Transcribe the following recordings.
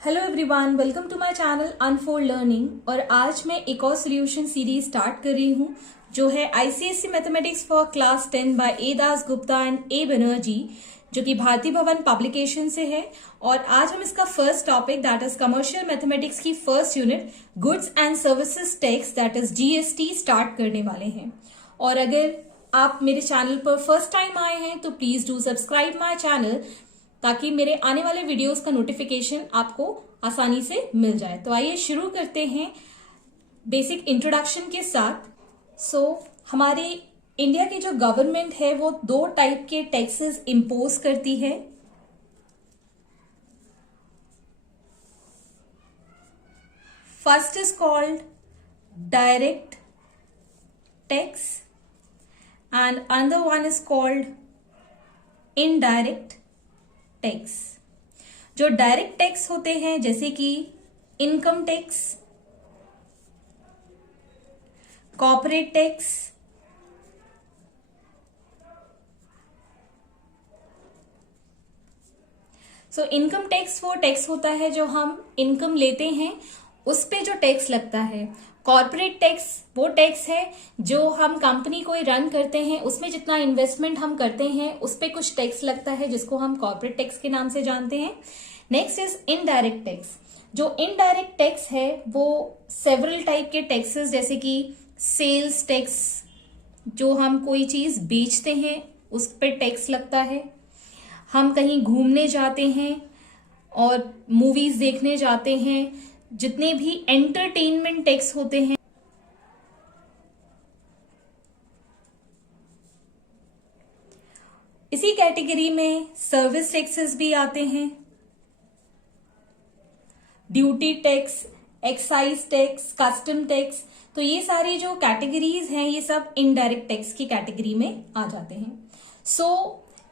Hello everyone, welcome to my channel unfold learning. और आज मैं एक और सॉल्यूशन सीरीज स्टार्ट कर रही हूँ जो है ICSE mathematics for class 10 by A Das Gupta and A Banerjee, जो कि भारती भवन पब्लिकेशन से है। और आज हम इसका first topic that is commercial mathematics की first unit goods and services tax that is GST start करने वाले हैं। और अगर आप मेरे चैनल पर फर्स्ट टाइम आए हैं तो please do subscribe my channel ताकि मेरे आने वाले वीडियोस का नोटिफिकेशन आपको आसानी से मिल जाए। तो आइए शुरू करते हैं बेसिक इंट्रोडक्शन के साथ। हमारे इंडिया की जो गवर्नमेंट है वो दो टाइप के टैक्सेस इंपोज करती है। First is called direct tax and another one is called indirect tax. जो डायरेक्ट टैक्स होते हैं जैसे कि income tax, corporate tax, income tax वो टैक्स होता है जो हम इनकम लेते हैं उस पे जो टैक्स लगता है। कॉर्पोरेट टैक्स वो टैक्स है जो हम कंपनी कोई रन करते हैं उसमें जितना इन्वेस्टमेंट हम करते हैं उस पे कुछ टैक्स लगता है जिसको हम कॉर्पोरेट टैक्स के नाम से जानते हैं। Next is indirect tax. जो इनडायरेक्ट टैक्स है वो सेवरल टाइप के टैक्सेस जैसे कि सेल्स टैक्स, जो हम कोई चीज बेचते हैं उस पर टैक्स लगता है। हम कहीं घूमने जाते हैं और मूवीज देखने जाते हैं, जितने भी एंटरटेनमेंट टैक्स होते हैं। इसी कैटेगरी में सर्विस टैक्सेस भी आते हैं, duty tax, excise tax, custom tax. तो ये सारी जो कैटेगरीज हैं ये सब इनडायरेक्ट टैक्स की कैटेगरी में आ जाते हैं।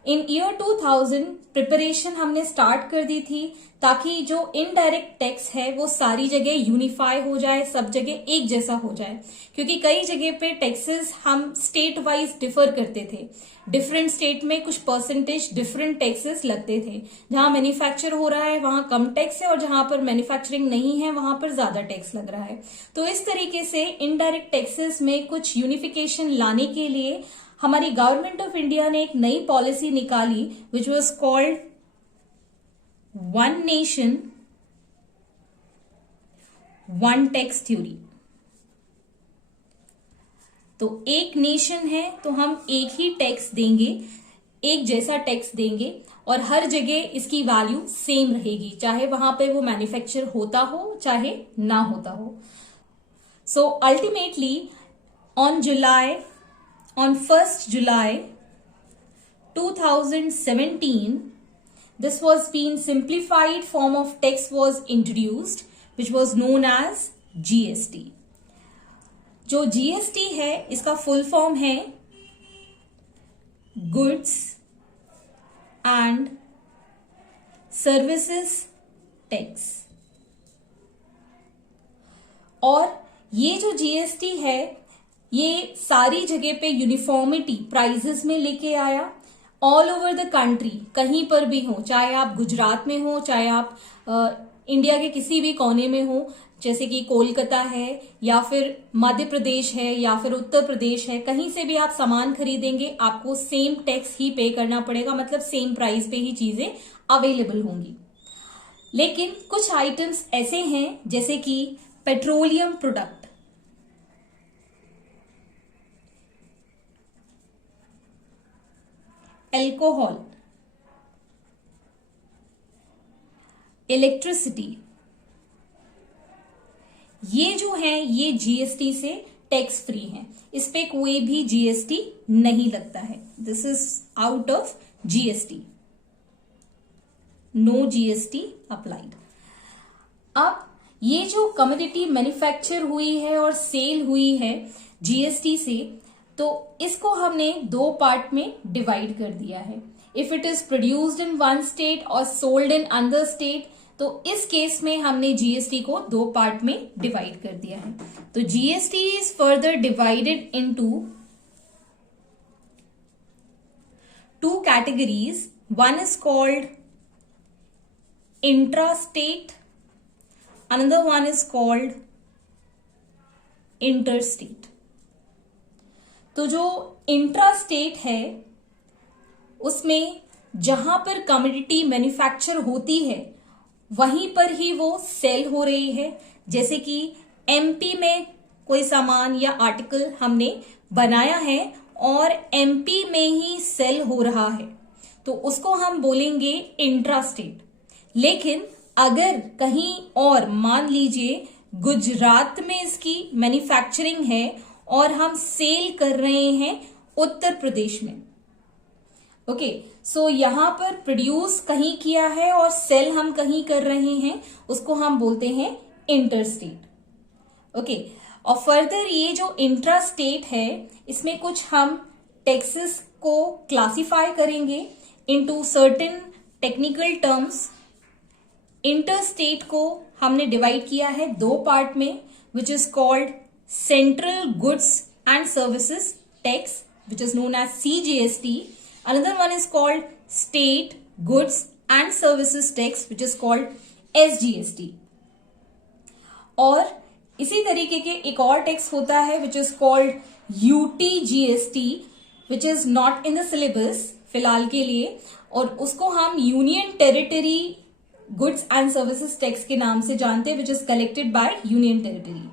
इन ईयर 2000 प्रिपरेशन हमने स्टार्ट कर दी थी ताकि जो इनडायरेक्ट टैक्स है वो सारी जगह यूनिफाई हो जाए, सब जगह एक जैसा हो जाए। क्योंकि कई जगह पे टैक्सेस हम स्टेट वाइज डिफर करते थे, डिफरेंट स्टेट में कुछ परसेंटेज डिफरेंट टैक्सेस लगते थे। जहां मैन्युफैक्चर हो रहा है वहां कम टैक्स है और जहां पर मैन्युफैक्चरिंग नहीं है वहां पर ज्यादा टैक्स लग रहा है। तो इस तरीके से इनडायरेक्ट टैक्सेस में कुछ यूनिफिकेशन लाने के लिए हमारी गवर्नमेंट ऑफ इंडिया ने एक नई पॉलिसी निकाली which was called one nation one tax theory. तो एक नेशन है तो हम एक ही टैक्स देंगे, एक जैसा टैक्स देंगे और हर जगह इसकी वैल्यू सेम रहेगी, चाहे वहां पे वो मैन्युफैक्चर होता हो चाहे ना होता हो। So ultimately on 1st July 2017, this was being simplified form of tax was introduced, which was known as GST. जो GST है इसका फुल फॉर्म है गुड्स एंड सर्विसेज टैक्स। और ये जो GST है ये सारी जगह पे यूनिफॉर्मिटी प्राइजेस में लेके आया। ऑल ओवर द कंट्री कहीं पर भी हो, चाहे आप गुजरात में हो, चाहे आप इंडिया के किसी भी कोने में हो, जैसे कि कोलकाता है या फिर मध्य प्रदेश है या फिर उत्तर प्रदेश है, कहीं से भी आप सामान खरीदेंगे आपको सेम टैक्स ही पे करना पड़ेगा, मतलब सेम प्राइस पे ही चीजें अवेलेबल होंगी। लेकिन कुछ आइटम्स ऐसे हैं जैसे कि पेट्रोलियम प्रोडक्ट, एल्कोहल, इलेक्ट्रिसिटी, ये जो है ये जीएसटी से टैक्स फ्री है, इस पे कोई भी जीएसटी नहीं लगता है। This is out of GST, no GST applied. अब ये जो कमोडिटी मैन्युफैक्चर हुई है और सेल हुई है जीएसटी से, तो इसको हमने दो पार्ट में डिवाइड कर दिया है। If it is produced in one state और सोल्ड इन अनदर स्टेट, तो इस केस में हमने जीएसटी को दो पार्ट में डिवाइड कर दिया है। तो GST is further divided into two categories. One is called intra state another one is called interstate. तो जो इंट्रास्टेट है उसमें जहां पर कमोडिटी मैन्युफैक्चर होती है वहीं पर ही वो सेल हो रही है। जैसे कि एमपी में कोई सामान या आर्टिकल हमने बनाया है और एमपी में ही सेल हो रहा है, तो उसको हम बोलेंगे इंट्रास्टेट। लेकिन अगर कहीं और, मान लीजिए गुजरात में इसकी मैन्युफैक्चरिंग है और हम सेल कर रहे हैं उत्तर प्रदेश में, ओके, सो यहां पर प्रोड्यूस कहीं किया है और सेल हम कहीं कर रहे हैं, उसको हम बोलते हैं इंटरस्टेट। ओके, और फर्दर ये जो इंट्रास्टेट है इसमें कुछ हम टैक्सेस को क्लासिफाई करेंगे into certain technical terms. Interstate को हमने डिवाइड किया है दो पार्ट में, which is called central goods and services tax, which is known as CGST. Another one is called State Goods and Services Tax, which is called SGST. और इसी तरीके के एक और टैक्स होता है which is called UTGST, which is not in the syllabus फिलहाल के लिए, और उसको हम union territory goods and services tax के नाम से जानते हैं, which is collected by union territory.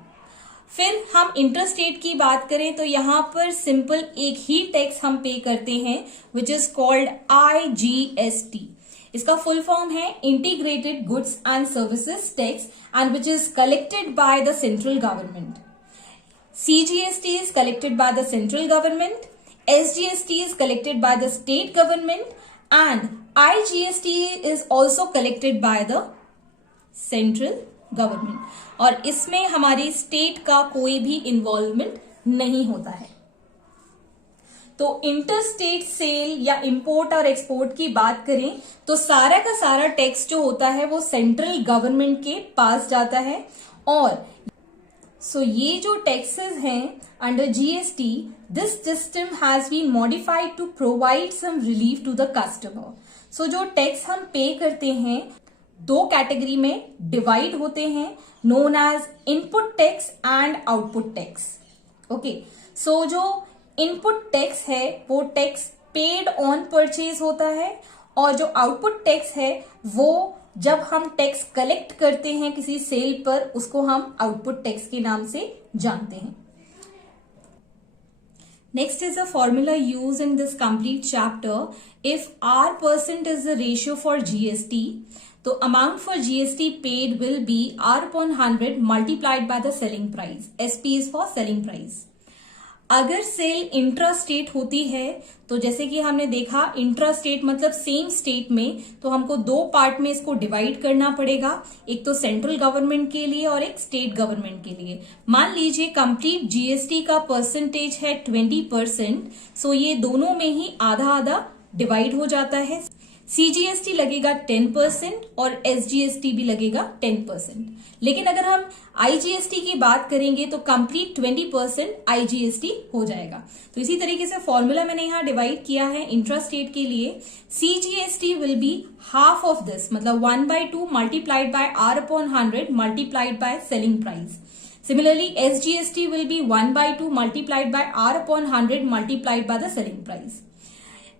फिर हम इंटरस्टेट की बात करें तो यहां पर सिंपल एक ही टैक्स हम पे करते हैं विच इज कॉल्ड IGST. इसका फुल फॉर्म है integrated goods and services tax and which is collected by the central government. CGST is collected by the central government, SGST is collected by the state government and IGST is also collected by the central government, और इसमें हमारी state का कोई भी involvement नहीं होता है। तो इंटरस्टेट सेल या इंपोर्ट और एक्सपोर्ट की बात करें तो सारा का सारा टैक्स जो होता है वो सेंट्रल गवर्नमेंट के पास जाता है। और ये जो टैक्सेस हैं under GST, this system has been modified to provide some relief to the customer. जो टैक्स हम पे करते हैं दो कैटेगरी में डिवाइड होते हैं, known as input tax and output tax. Okay, जो इनपुट टैक्स है वो टैक्स पेड ऑन परचेज होता है, और जो आउटपुट टैक्स है वो जब हम टैक्स कलेक्ट करते हैं किसी सेल पर, उसको हम आउटपुट टैक्स के नाम से जानते हैं। Next is a formula used in this complete chapter. If R% is the ratio for GST, तो amount for GST paid will be R/100 multiplied by the selling price. SP is for selling price. अगर cell intrastate होती है तो जैसे कि हमने देखा intrastate मतलब सेम स्टेट में, तो हमको दो पार्ट में इसको डिवाइड करना पड़ेगा, एक तो सेंट्रल गवर्नमेंट के लिए और एक स्टेट गवर्नमेंट के लिए। मान लीजिए कंप्लीट GST का परसेंटेज है 20%, सो ये दोनों में ही आधा आधा डिवाइड हो जाता है। CGST लगेगा 10% और SGST भी लगेगा 10%। लेकिन अगर हम IGST की बात करेंगे तो कंप्लीट 20% IGST हो जाएगा। तो इसी तरीके से फॉर्मूला मैंने यहाँ डिवाइड किया है इंट्रास्टेट के लिए। CGST will be half of this, मतलब 1/2 multiplied bye R/100 multiplied by selling price. Similarly, SGST will be 1/2 multiplied by R/100 multiplied by the selling price.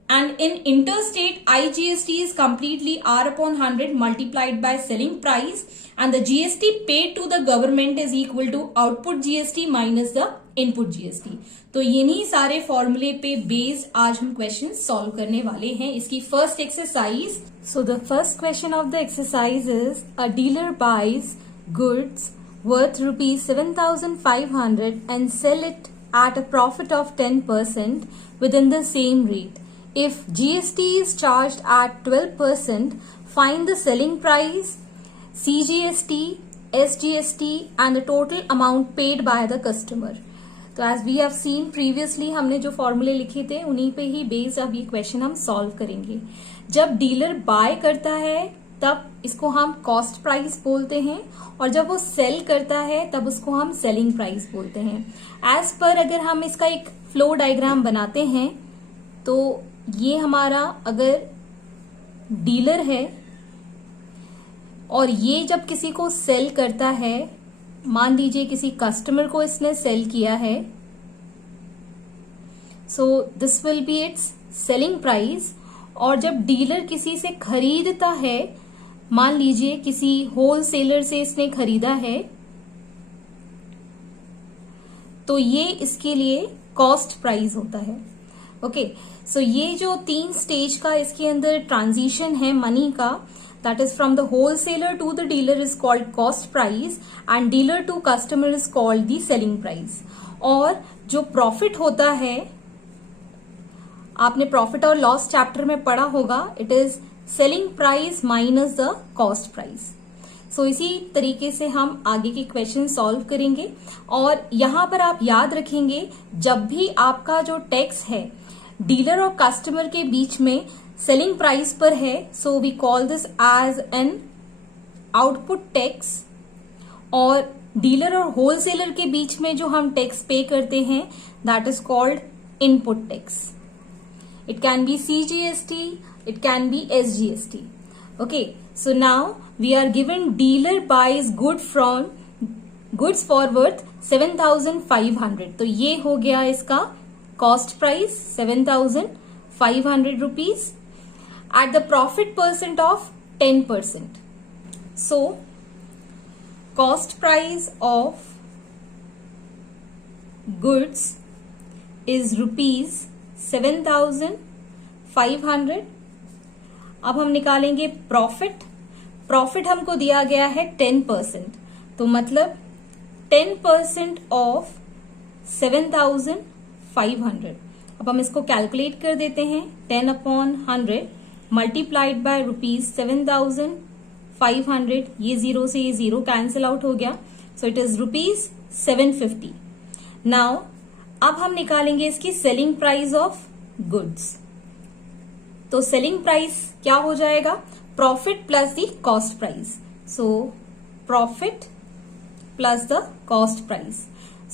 And in interstate, IGST is completely R/100 multiplied by selling price, and the GST paid to the government is equal to output GST minus the input GST. तो इन्हीं सारे फॉर्मूले पे based आज हम question solve करने वाले हैं। इसकी first exercise, so the first question of the exercise is a dealer buys goods worth rupees 7,500 and sell it at a profit of 10% within the same rate. If GST is charged at 12%, find the selling price, CGST, SGST and the total amount paid by the customer. तो as we have seen previously, हमने जो फॉर्मूले लिखे थे उन्हीं पे ही based अब ये क्वेश्चन हम सॉल्व करेंगे। जब डीलर बाय करता है तब इसको हम कॉस्ट प्राइस बोलते हैं, और जब वो सेल करता है तब उसको हम सेलिंग प्राइस बोलते हैं। एज पर अगर हम इसका एक फ्लो डायग्राम बनाते हैं तो ये हमारा अगर डीलर है और ये जब किसी को सेल करता है, मान लीजिए किसी कस्टमर को इसने सेल किया है, so this will be it's selling price. और जब डीलर किसी से खरीदता है, मान लीजिए किसी होलसेलर से इसने खरीदा है, तो ये इसके लिए कॉस्ट प्राइस होता है। ओके, सो ये जो 3 स्टेज का इसके अंदर ट्रांजिशन है मनी का, that is from the wholesaler to the dealer is called cost price and dealer to customer is called the selling price. और जो प्रॉफिट होता है, आपने प्रॉफिट और लॉस चैप्टर में पढ़ा होगा, it is selling price minus the cost price. So इसी तरीके से हम आगे के क्वेश्चन सॉल्व करेंगे। और यहां पर आप याद रखेंगे, जब भी आपका जो टैक्स है डीलर और कस्टमर के बीच में सेलिंग प्राइस पर है, so we call this as an output tax. और डीलर और होलसेलर के बीच में जो हम टैक्स पे करते हैं, that is called input tax. It can be CGST, it can be SGST. Okay, so now we are given dealer buys goods for worth 7,500. तो ये हो गया इसका cost price 7,500 rupees at the profit percent of 10%. So cost price of goods is rupees 7,500। अब हम निकालेंगे profit. Profit हमको दिया गया है 10%, तो मतलब 10% ऑफ 7,500। अब हम इसको कैलकुलेट कर देते हैं। 10/100 मल्टीप्लाइड बाय रुपीज 7,500। ये जीरो से ये जीरो कैंसिल आउट हो गया, so it is rupees 750। Now अब हम निकालेंगे इसकी सेलिंग प्राइस ऑफ गुड्स। तो सेलिंग प्राइस क्या हो जाएगा? Profit plus the cost price. So profit plus the cost price.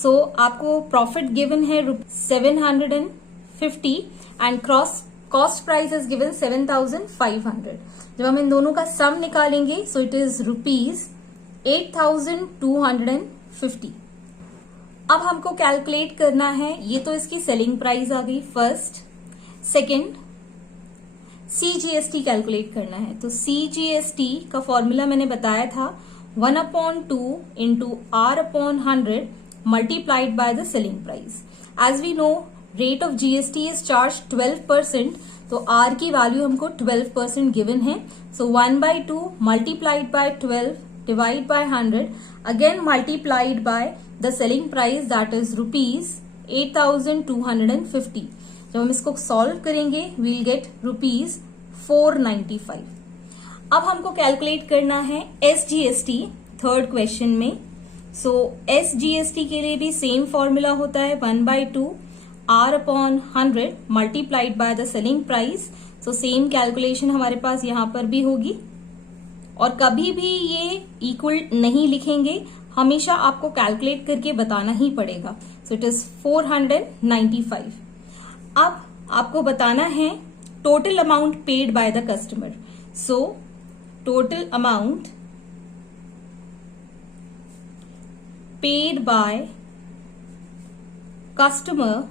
So आपको प्रॉफिट गिवन है 750 and cost price is given 7,500। जब हम इन दोनों का सम निकालेंगे, सो इट इज रुपीज 8,250। अब हमको कैलकुलेट करना है, ये तो इसकी सेलिंग प्राइस आ गई फर्स्ट। सेकंड, CGST कैलकुलेट करना है। तो CGST का फॉर्मूला मैंने बताया था 1/2 into R/100 multiplied by the selling price. As we know rate of GST is charge 12%, तो R की वैल्यू हमको 12% गिवन है। So 1/2 multiplied by 12 divide by 100 again multiplied by the selling price, that is rupees 8,250। जब हम इसको solve करेंगे, we'll get rupees 495। अब हमको कैलकुलेट करना है SGST थर्ड क्वेश्चन में। सो SGST के लिए भी सेम फॉर्मूला होता है 1/2 R/100 multiplied by the selling price. So same calculation हमारे पास यहां पर भी होगी। और कभी भी ये इक्वल नहीं लिखेंगे, हमेशा आपको कैलकुलेट करके बताना ही पड़ेगा। सो इट इज 495। अब आपको बताना है total amount paid by the customer. So total amount paid by customer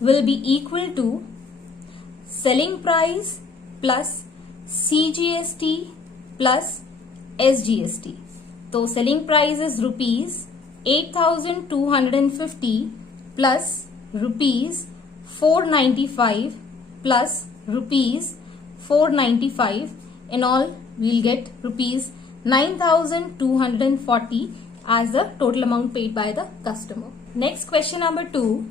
will be equal to selling price plus CGST plus SGST. तो selling price is rupees 8,250 plus rupees 495 plus rupees 495. In all, we'll get rupees 9,240 as the total amount paid by the customer. Next question number 2.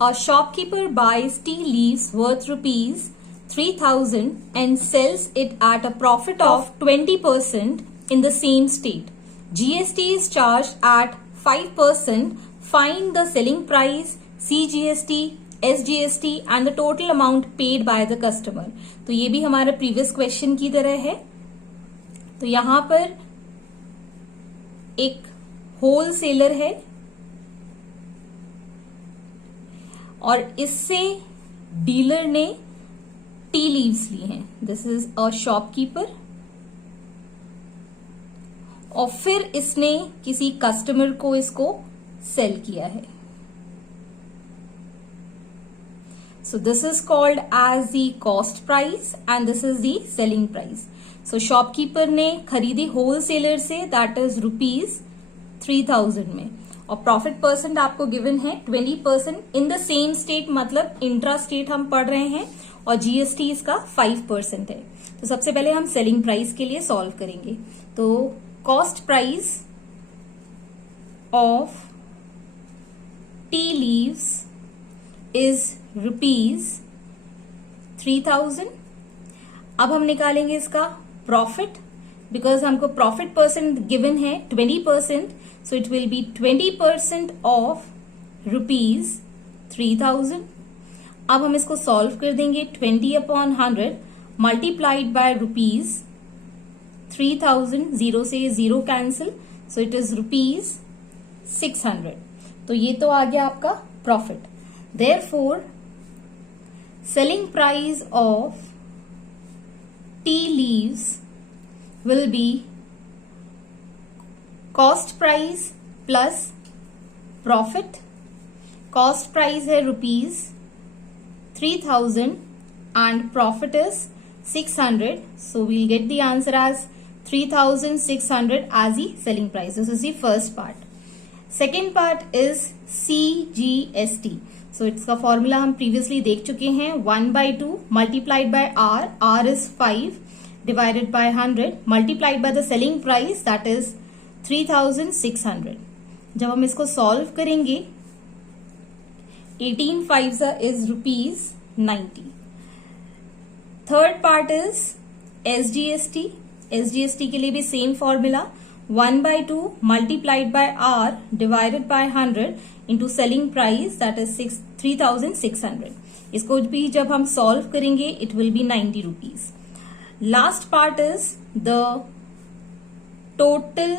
A shopkeeper buys tea leaves worth rupees 3,000 and sells it at a profit of 20% in the same state. GST is charged at 5%. Find the selling price, CGST, SGST and the total amount paid by the customer. तो ये भी हमारा previous question की तरह है। तो यहां पर एक होलसेलर है और इससे डीलर ने टी लीव्स ली हैं। दिस इज अ शॉपकीपर और फिर इसने किसी कस्टमर को इसको सेल किया है. So this is called as the cost price and this is the selling price. So shopkeeper ने खरीदी wholesaler से, that is ₹3000 में, और प्रॉफिट परसेंट आपको गिवन है 20% इन द सेम स्टेट, मतलब इंट्रा स्टेट हम पढ़ रहे हैं, और जीएसटी इसका 5% है. तो सबसे पहले हम सेलिंग प्राइस के लिए सॉल्व करेंगे. तो cost price of tea leaves is ₹3000. अब हम निकालेंगे इसका प्रॉफिट, बिकॉज हमको प्रॉफिट परसेंट गिवन है 20%, so it will be 20% of ₹3000. अब हम इसको सॉल्व कर देंगे. 20/100 मल्टीप्लाइड बाय ₹3000, 0 से 0 कैंसिल, सो इट इज ₹600. तो ये तो आ गया आपका profit. Therefore, selling price of tea leaves will be cost price plus profit. Cost price है ₹3000 and profit is 600. So we'll get the answer as 3600 as the selling price. This is the first part. Second part is CGST. So इसका formula हम previously देख चुके हैं. 1/2 multiplied bye R, R is 5 divided by 100 multiplied by the selling price, that is 3600. जब हम इसको solve करेंगे 18 5s is ₹90. Third part is SGST. SGST के लिए भी same formula, 1/2 multiplied by R divided by 100 into selling price, that is 3600. इसको भी जब हम सॉल्व करेंगे it will be 90 rupees. Last part is the total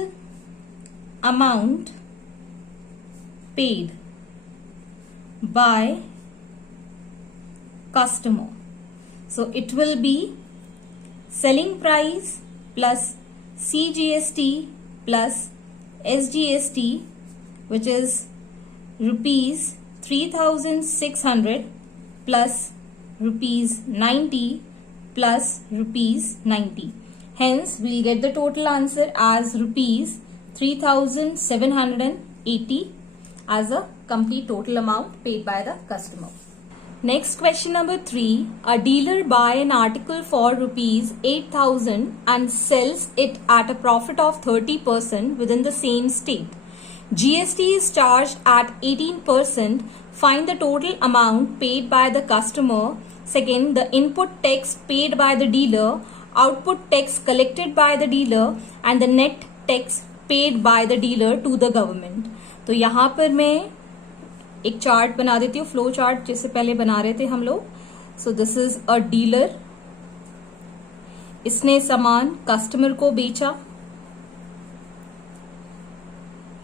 amount paid by customer. So it will be selling price plus CGST plus SGST, which is ₹3600 plus ₹90 plus ₹90. Hence, we'll get the total answer as ₹3780 as a complete total amount paid by the customer. Next, question number 3. A dealer buy an article for ₹8,000 and sells it at a profit of 30% within the same state. GST is charged at 18%. Find the total amount paid by the customer. Second, the input tax paid by the dealer, output tax collected by the dealer, and the net tax paid by the dealer to the government. तो यहाँ पर मैं एक chart बना देती हूँ, flow chart जिससे पहले बना रहे थे हम लोग. So this is a dealer. इसने सामान कस्टमर को बेचा.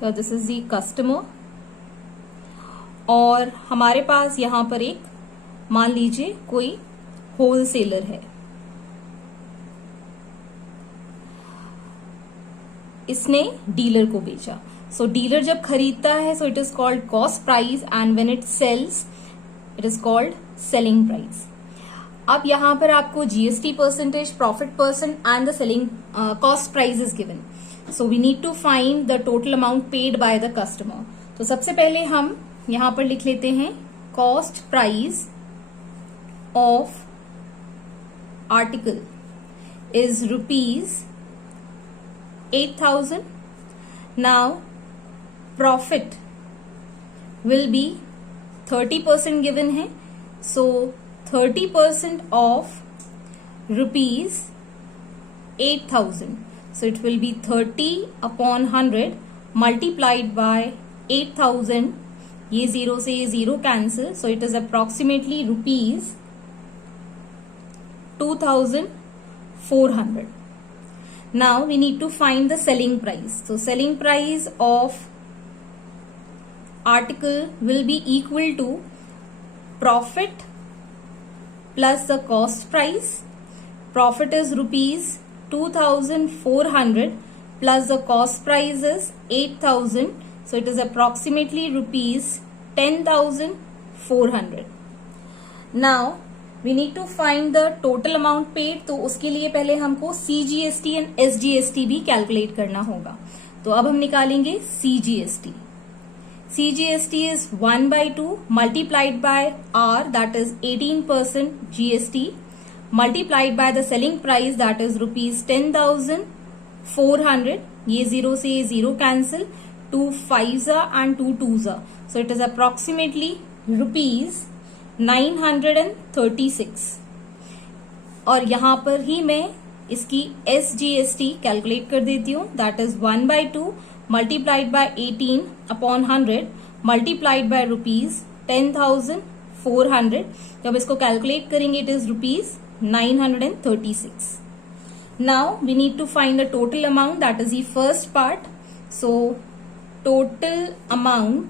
This is the customer. और हमारे पास यहां पर एक, मान लीजिए कोई होलसेलर है. इसने डीलर को बेचा. सो डीलर जब खरीदता है so it is called cost price and when it sells it is called selling price. अब यहां पर आपको GST percentage, profit percent and the selling cost price is given. So we need to find the total amount paid by the customer. तो सबसे पहले हम यहां पर लिख लेते हैं cost price of article is ₹8,000. Now profit will be 30% given है. So 30% of ₹8,000. So it will be 30/100 multiplied by 8,000. ये 0 से ये 0 cancel. So it is approximately ₹2,400. Now we need to find the selling price. So selling price of article will be equal to profit plus the cost price. Profit is ₹2,400 plus the cost price is 8,000, so it is approximately rupees 10,400. Now we need to find the total amount paid. तो उसके लिए पहले हमको CGST and SGST भी calculate करना होगा. तो अब हम निकालेंगे CGST. CGST is 1/2 multiplied by R, that is 18% GST, multiplied by the selling price, that is rupees 10,400. ये 0 से 0 cancel, 2 5s and 2 2s, so it is approximately rupees 936. और यहां पर ही मैं इसकी SGST कैलकुलेट कर देती हूँ. That is 1/2 multiplied by 18 upon 100 multiplied by rupees 10,400. जब इसको कैलकुलेट करेंगे it is rupees 936. Now we need to find the total amount, that is the first part. So total amount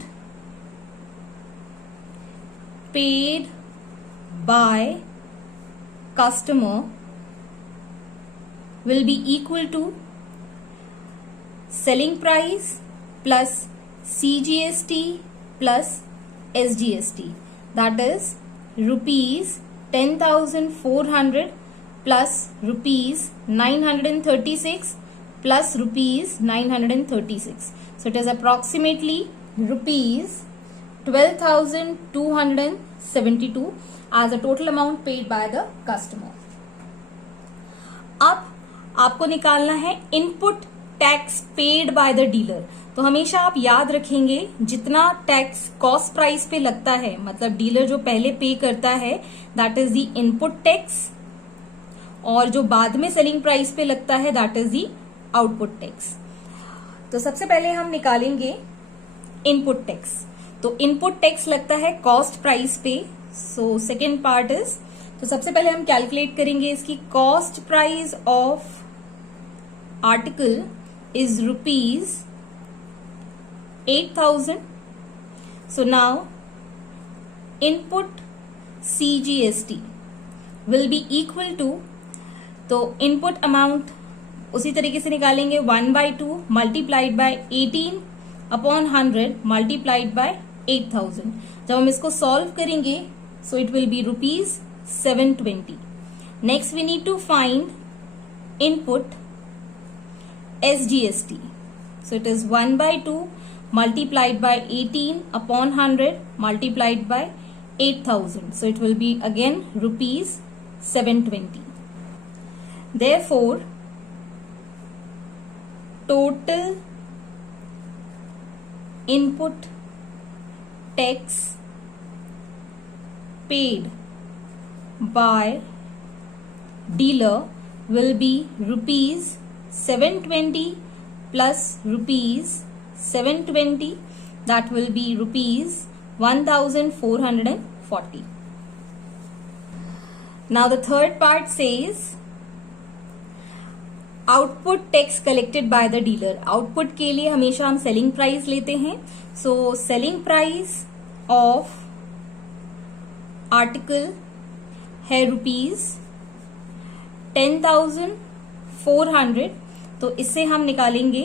paid by customer will be equal to selling price plus CGST plus SGST, that is rupees 10,400 plus rupees 936 plus rupees 936. So it is approximately rupees 12,272 as the total amount paid by the customer. अब आपको निकालना है input tax paid by the dealer. तो हमेशा आप याद रखेंगे जितना टैक्स कॉस्ट प्राइस पे लगता है, मतलब डीलर जो पहले पे करता है, that is the input tax, और जो बाद में सेलिंग प्राइस पे लगता है that is the output tax. तो सबसे पहले हम निकालेंगे इनपुट टैक्स. तो इनपुट टैक्स लगता है कॉस्ट प्राइस पे. सो सेकेंड पार्ट इज, तो सबसे पहले हम कैलकुलेट करेंगे इसकी cost price of article is rupees 8,000. So now input CGST will be equal to, तो input amount उसी तरीके से निकालेंगे 1/2 multiplied by 18 upon 100 multiplied by 8,000. जब हम इसको सॉल्व करेंगे so it will be rupees 720. Next we need to find input SGST. So it is 1/2 multiplied by 18 upon 100 multiplied by 8,000. So it will be again rupees 720. Therefore, total input tax paid by dealer will be rupees 720 plus rupees 720, that will be rupees 1,440. Now the third part says output tax collected by the dealer. Output के लिए हमेशा हम selling price लेते हैं. So selling price of article है rupees 10,400. तो इससे हम निकालेंगे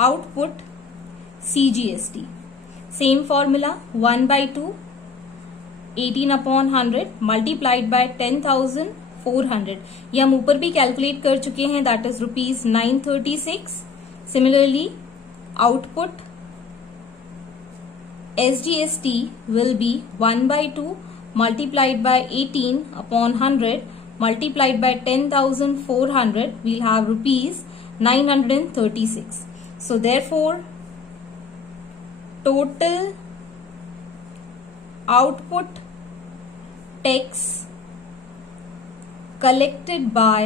output CGST. Same formula 1/2 18 upon 100 multiplied by 10,400. ये हम ऊपर भी कैलकुलेट कर चुके हैं, that is rupees 936. Similarly output SGST will be 1/2 multiplied by 18 upon 100 multiplied by 10,400. We'll have rupees 936. So therefore total output tax collected by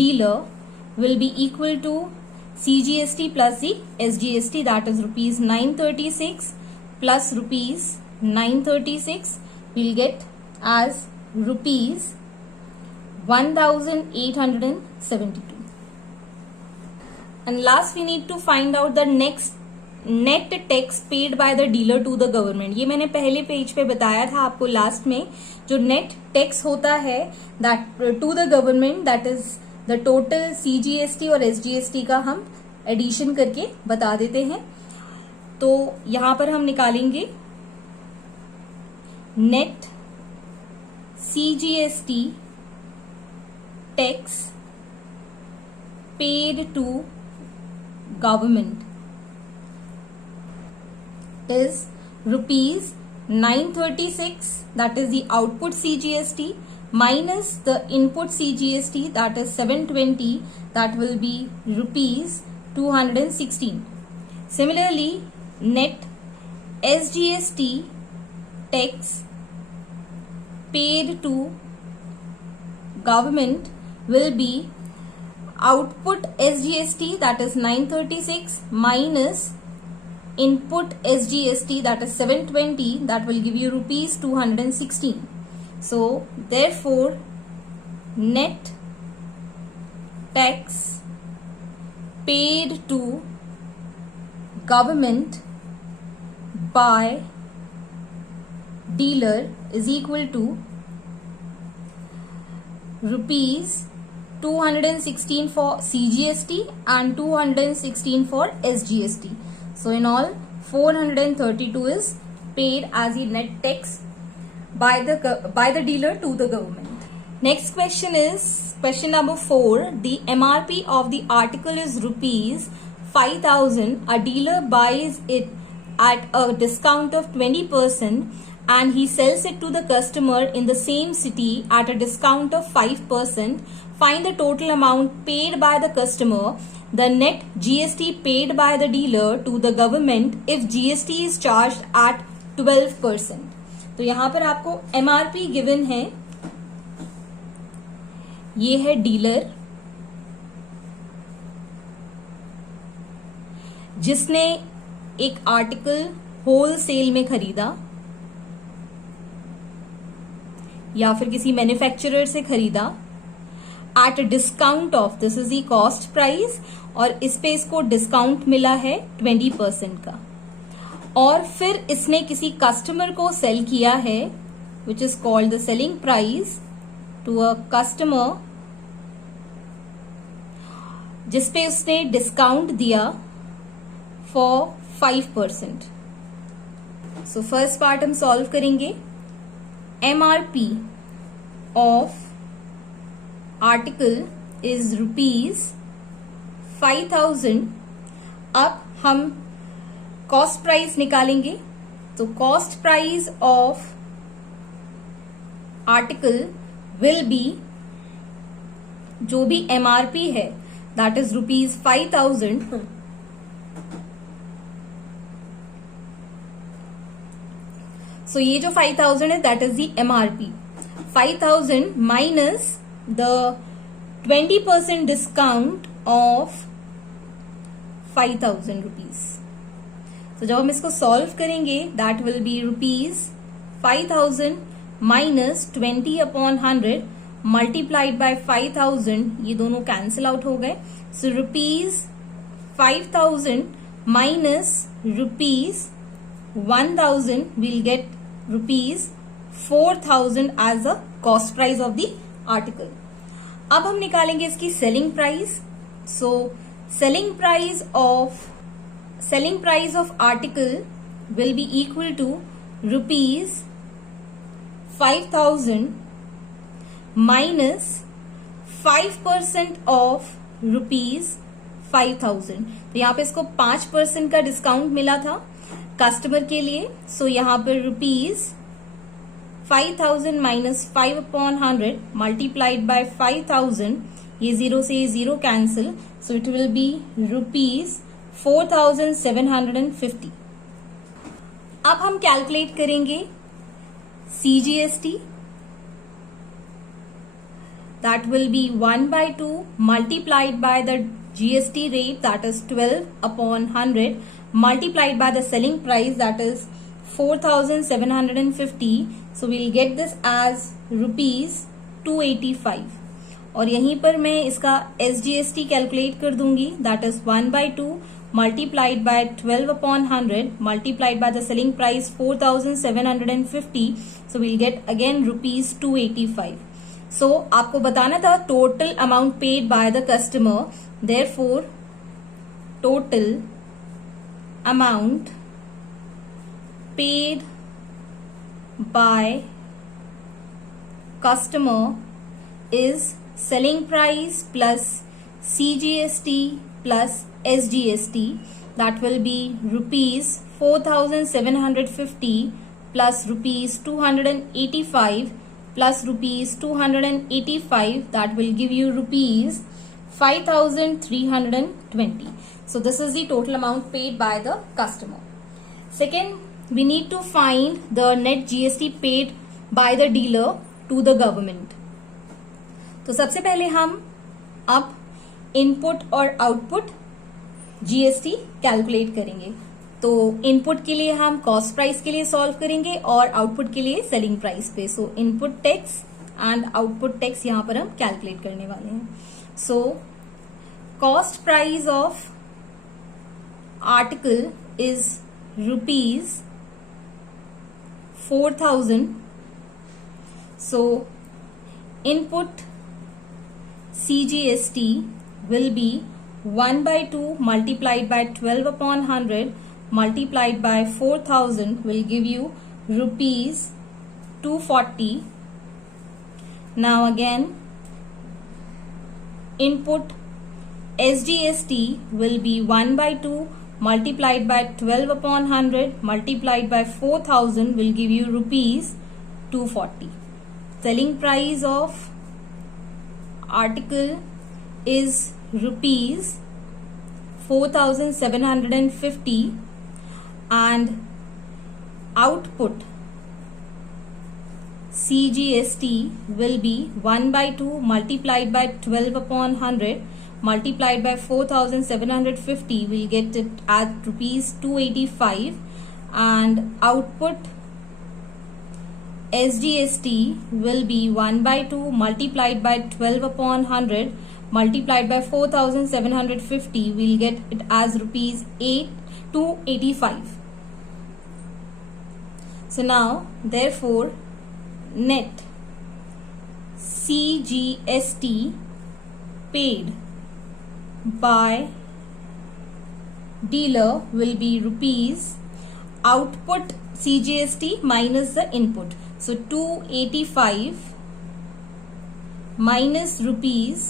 dealer will be equal to CGST plus the SGST, that is rupees 936 plus rupees 936 we'll get as rupees 1,872. And last we need to find out the next net tax paid by the dealer to the government. ये मैंने पहले page पे बताया था आपको last में, जो net tax होता है that to the government, that is the total CGST और SGST का हम एडिशन करके बता देते हैं। तो यहां पर हम निकालेंगे net CGST tax paid to government is rupees 936, that is the output CGST, minus the input CGST, that is 720, that will be rupees 216. Similarly, net SGST tax paid to government will be output SGST, that is 936, minus input SGST, that is 720, that will give you rupees 216. So therefore net tax paid to government by dealer is equal to rupees 216 for CGST and 216 for SGST. So in all 432 is paid as a net tax by the dealer to the government. Next question is question number 4. The MRP of the article is rupees 5,000. A dealer buys it at a discount of 20% and he sells it to the customer in the same city at a discount of 5%. Find the total amount paid by the customer, the net GST paid by the dealer to the government if GST is charged at 12%. तो यहाँ पर आपको MRP given है, ये है dealer जिसने एक article wholesale में खरीदा या फिर किसी मैन्युफैक्चरर से खरीदा at discount of, this is the cost price, और इस पे इसको डिस्काउंट मिला है 20% का, और फिर इसने किसी कस्टमर को सेल किया है which is called the selling price to a customer, जिसपे उसने डिस्काउंट दिया फॉर 5%. सो फर्स्ट पार्ट हम सॉल्व करेंगे. MRP of article is rupees 5,000. अब हम कॉस्ट प्राइस निकालेंगे. तो cost price of article will B, जो भी MRP है दैट इज रुपीज 5,000. सो ये जो 5,000 है that is the MRP. 5,000 minus the 20% discount of 5,000 rupees. तो जब हम इसको सॉल्व करेंगे that will B rupees 5,000 minus 20/100 multiplied by 5,000. ये दोनों कैंसिल आउट हो गए. So rupees 5,000 minus rupees 1,000 we'll get rupees 4,000 as the cost price of the article. अब हम निकालेंगे इसकी selling price. So selling price of article will be equal to rupees 5,000 minus 5% of rupees 5,000. तो यहाँ पे इसको 5% का डिस्काउंट मिला था कस्टमर के लिए. सो यहाँ पर रुपीज 5,000 माइनस 5/100 मल्टीप्लाइड बाय 5,000. ये 0 से 0 cancel. So it will be rupees 4,750. अब हम कैलकुलेट करेंगे CGST. That will B 1/2 multiplied by the GST rate, that is 12/100 multiplied by the selling price, that is 4,750. So we'll get this as rupees 285. और यहीं पर मैं इसका SGST calculate कर दूंगी. that is 1/2 multiplied by 12/100 multiplied by the selling price 4,750. So we'll get again rupees 285. सो आपको बताना था total amount paid by the customer, therefore total amount paid bye customer is selling price plus CGST plus SGST, that will be rupees 4,750 plus rupees 285 plus rupees 285, that will give you rupees 5,320. So this is the total amount paid by the customer. Second, we need to find the net GST paid by the dealer to the government. तो सबसे पहले हम अब input और output GST calculate करेंगे। तो input के लिए हम कॉस्ट प्राइस के लिए सॉल्व करेंगे और आउटपुट के लिए सेलिंग प्राइस पे। सो input tax and output tax यहां पर हम कैलकुलेट करने वाले हैं। So cost price of article is ₹4,000. So input CGST will be 1/2 multiplied by 12 upon 100 multiplied by 4,000 will give you rupees 240. Now again input SGST will be 1/2 multiplied by 12 upon 100 multiplied by 4,000 will give you rupees 240. Selling price of article is rupees 4,750 and output CGST will be 1/2 multiplied by 12 upon 100 multiplied by 4,750 will get it at rupees 285 and output SGST will be 1/2 multiplied by 12 upon 100 multiplied by 4,750 we'll get it as rupees 285. So now therefore net CGST paid by dealer will be rupees output CGST minus the input. So 285 minus rupees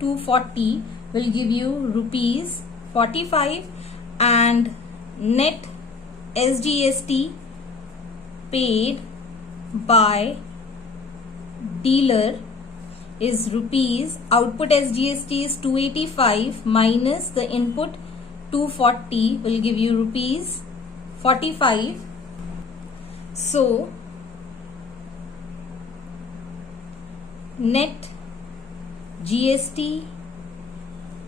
240 will give you rupees 45 and net SGST paid by dealer is rupees output SGST is 285 minus the input 240 will give you rupees 45. So net GST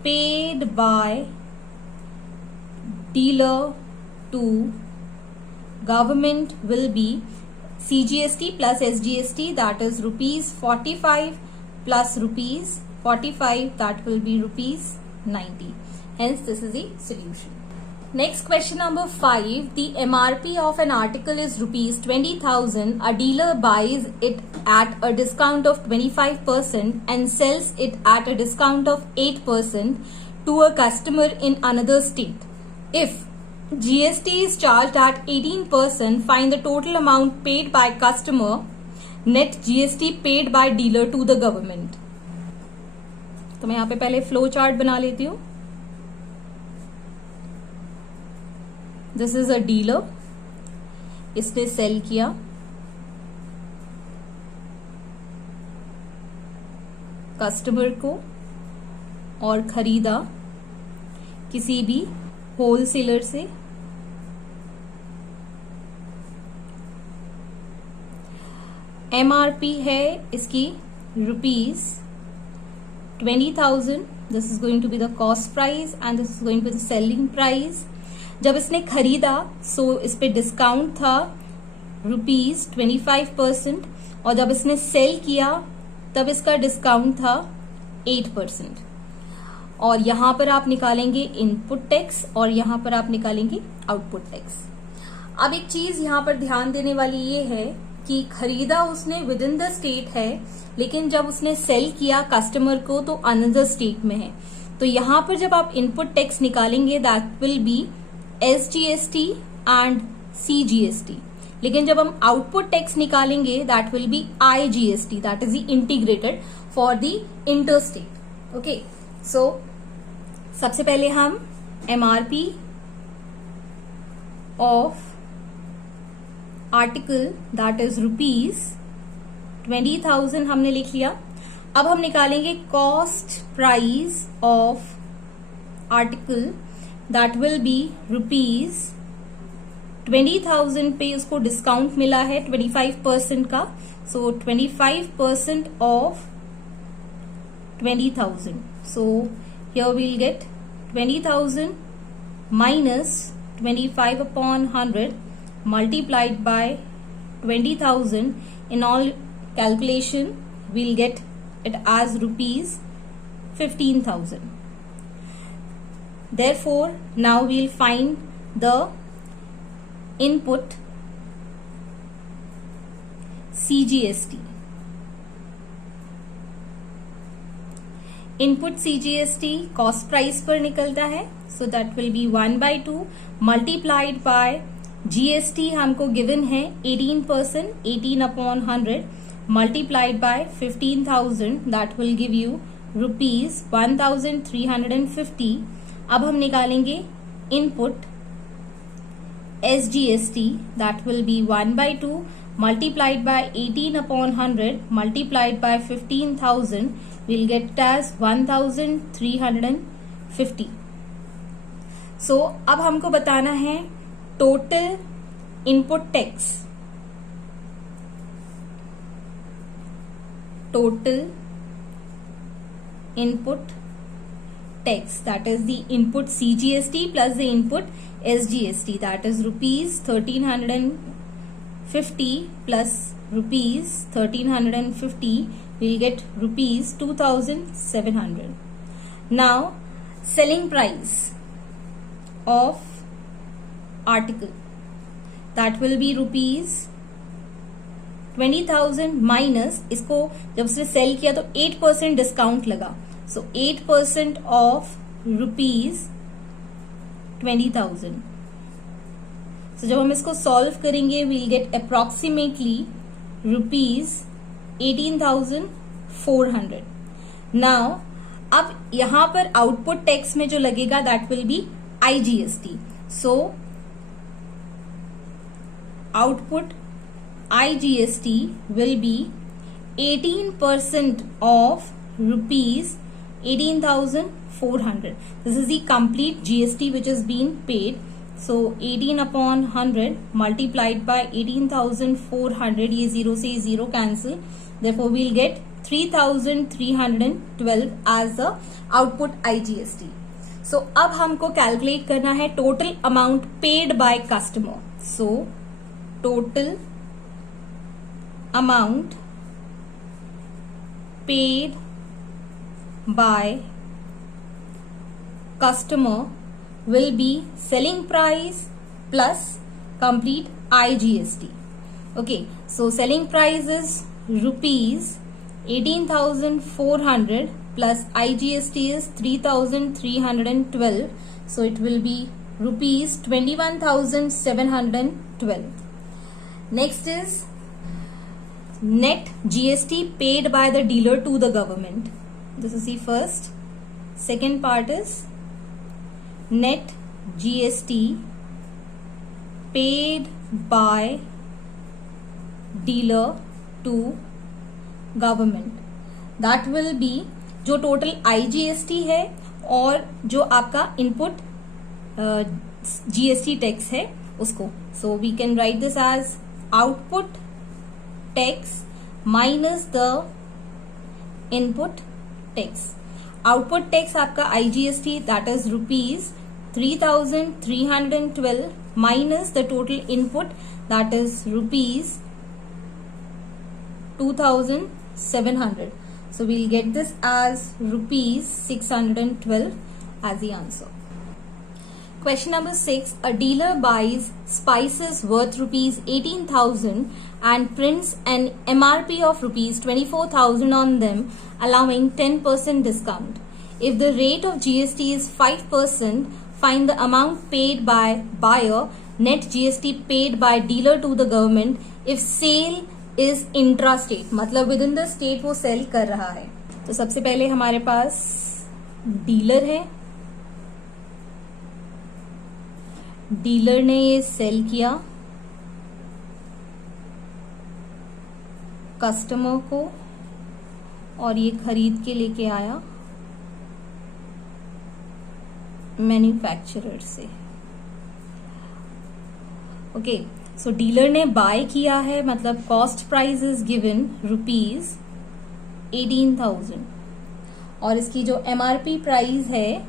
paid by dealer to government will be CGST plus SGST, that is rupees 45 plus rupees 45, that will be rupees 90. Hence this is the solution. Next question number 5. The MRP of an article is rupees 20,000. A dealer buys it at a discount of 25% and sells it at a discount of 8% to a customer in another state. If GST is charged at 18%, find the total amount paid by customer, net GST paid by dealer to the government. तो मैं यहाँ पे पहले flow chart बना लेती हूँ। This is a dealer, इसने cell किया, कस्टमर को और खरीदा किसी भी होलसेलर से। MRP है इसकी rupees 20,000. This is going to be the cost price and this is going to be the selling price. जब इसने खरीदा सो इस पे डिस्काउंट था रुपीज 25% और जब इसने सेल किया तब इसका डिस्काउंट था 8%। और यहां पर आप निकालेंगे इनपुट टैक्स और यहां पर आप निकालेंगे आउटपुट टैक्स। अब एक चीज यहां पर ध्यान देने वाली ये है कि खरीदा उसने विद इन द स्टेट है, लेकिन जब उसने सेल किया कस्टमर को तो अनदर स्टेट में है। तो यहां पर जब आप इनपुट टैक्स निकालेंगे that will be SGST and CGST। लेकिन जब हम आउटपुट टैक्स निकालेंगे that will be IGST, that is the integrated for the interstate. Okay, so सबसे पहले हम MRP of article that is ₹20,000 हमने लिख लिया। अब हम निकालेंगे cost price of article that will be ₹20,000 पे उसको डिस्काउंट मिला है 25% का, सो 25% of 20,000, so here we'll gate 20,000 minus 25 upon 100 multiplied by 20,000. In all calculation we'll get it as rupees 15,000. Therefore now we'll find the input CGST. Input CGST cost price पर निकलता है, so that will B 1/2 multiplied bye GST हमको given है 18%, 18 upon 100 multiplied by 15,000 that will give you ₹1,350। अब हम निकालेंगे input SGST that will B 1/2 multiplied by 18 upon 100 multiplied by 15,000 we'll get it as 1,350. So अब हमको बताना है total input tax, total input tax, that is the input CGST plus the input SGST, that is ₹1,350 plus ₹1,350 we'll get ₹2,700. Now selling price of article that will be ₹20,000 minus, इसको जब उसने cell किया तो 8% discount लगा, सो 8% of ₹20,000। सो जब हम इसको solve करेंगे वील गेट अप्रोक्सीमेटली ₹18,400। नाउ अब यहां पर आउटपुट टैक्स में जो लगेगा that will be IGST, so output IGST will be 18% of ₹18,400. This is the complete GST which is being paid. So 18 upon 100 multiplied by 18,400, ये 0 से 0 cancel. Therefore we'll get 3,312 as the output IGST. So अब हमको calculate करना है total amount paid by customer. So total amount paid by customer will be selling price plus complete IGST. Okay, so selling price is ₹18,400 plus IGST is 3,312, so it will be ₹21,712. Next is net GST paid by the dealer to the government. This is the first. Second part is net GST paid by dealer to government. That will be जो total IGST है और जो आपका input GST tax है उसको. So we can write this as output tax minus the input tax. Output tax आपका IGST that is ₹3,312 minus the total input that is ₹2,700. So we'll get this as ₹612 as the answer. Question number 6. A dealer buys spices worth rupees 18,000 and prints an MRP of rupees 24,000 on them, allowing 10% discount. If the rate of GST is 5%, find the amount paid by buyer, net GST paid by dealer to the government if sale is intra-state, मतलब with in the state वो cell कर रहा है. तो सबसे पहले हमारे पास dealer है. डीलर ने ये सेल किया कस्टमर को और ये खरीद के लेके आया मैन्युफैक्चरर से. ओके, सो डीलर ने बाय किया है, मतलब cost price is given rupees 18,000 और इसकी जो एमआरपी प्राइस है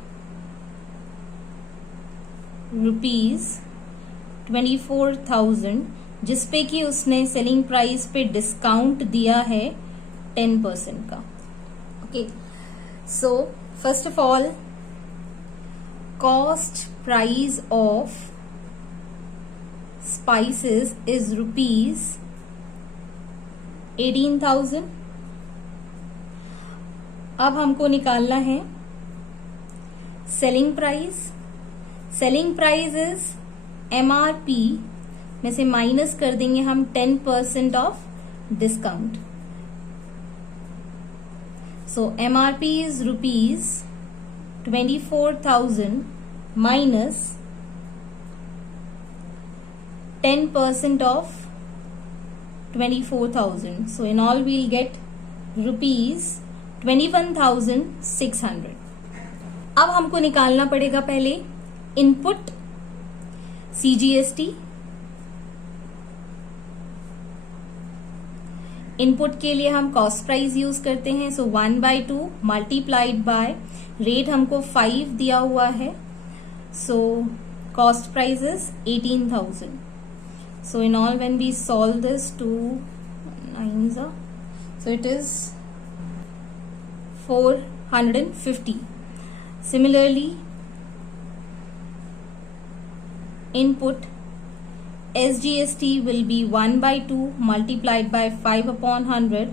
रुपीज 24,000, जिसपे कि उसने सेलिंग प्राइस पे डिस्काउंट दिया है 10% का. Okay, so first of all cost price of spices is rupees 18,000. अब हमको निकालना है selling price. Selling price is MRP में से माइनस कर देंगे हम 10% of discount. So MRP is rupees 24,000 minus 10% of 24,000. So in all we'll get rupees 21,600. अब हमको निकालना पड़ेगा पहले इनपुट CGST. इनपुट के लिए हम कॉस्ट प्राइस यूज करते हैं. सो 1/2 मल्टीप्लाइड बाय रेट हमको 5 दिया हुआ है. So cost price is 18,000. So in all when we solve this 2 9s are, so it is 450. Similarly, input SGST will be 1/2 multiplied by 5 upon 100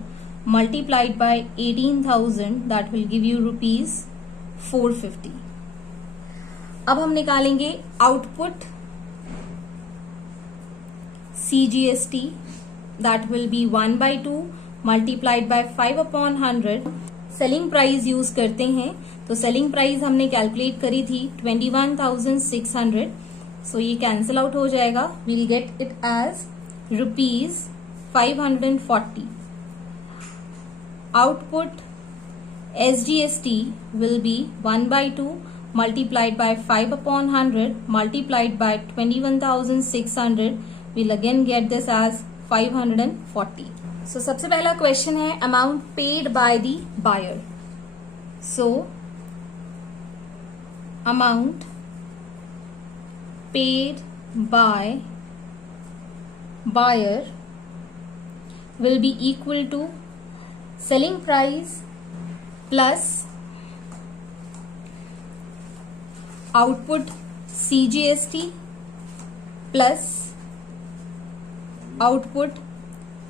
multiplied by 18,000, that will give you rupees 450. अब हम निकालेंगे output CGST, that will be 1/2 multiplied by 5 upon 100. Selling price use करते हैं, तो selling price हमने calculate करी थी 21,600. सो ये कैंसिल आउट हो जाएगा. We'll get it as rupees 540. Output SGST will be 1/2 multiplied by 5 upon 100 multiplied by 21,600. We'll again get this as 540. So सबसे पहला क्वेश्चन है amount paid by the buyer. So amount paid by buyer will be equal to selling price plus output CGST plus output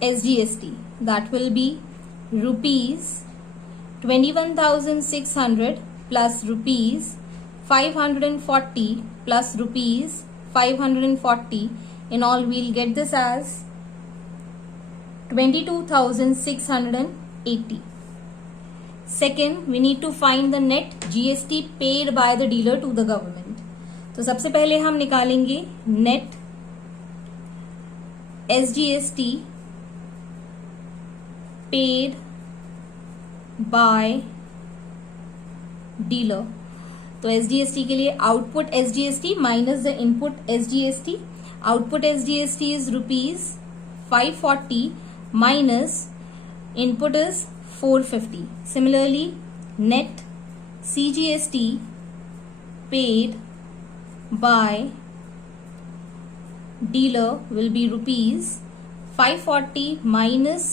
SGST, that will be rupees 21,600 plus rupees 540 plus rupees 540. In all we'll get this as 22,680. Second, we need to find the net GST paid by the dealer to the government. तो सबसे पहले हम निकालेंगे net SGST paid by dealer. तो SGST के लिए output SGST minus the input SGST. Output SGST is rupees 540 minus input is 450. Similarly, net CGST paid by dealer will be rupees 540 minus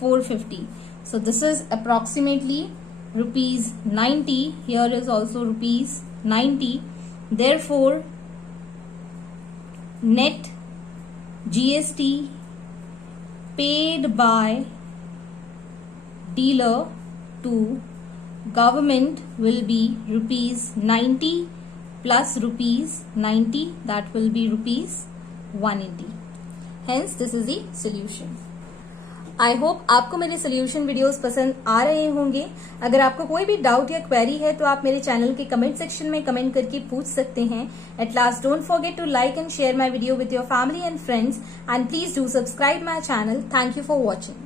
450. So this is approximately rupees 90. Here is also rupees 90. Therefore, net GST paid by dealer to government will be rupees 90 plus rupees 90, that will be rupees 180. Hence this is the solution. I hope आपको मेरे solution videos पसंद आ रहे होंगे. अगर आपको कोई भी doubt या क्वेरी है तो आप मेरे चैनल के कमेंट सेक्शन में कमेंट करके पूछ सकते हैं. At last don't forget to like and share my video with your family and friends and please do subscribe my channel. Thank you for watching.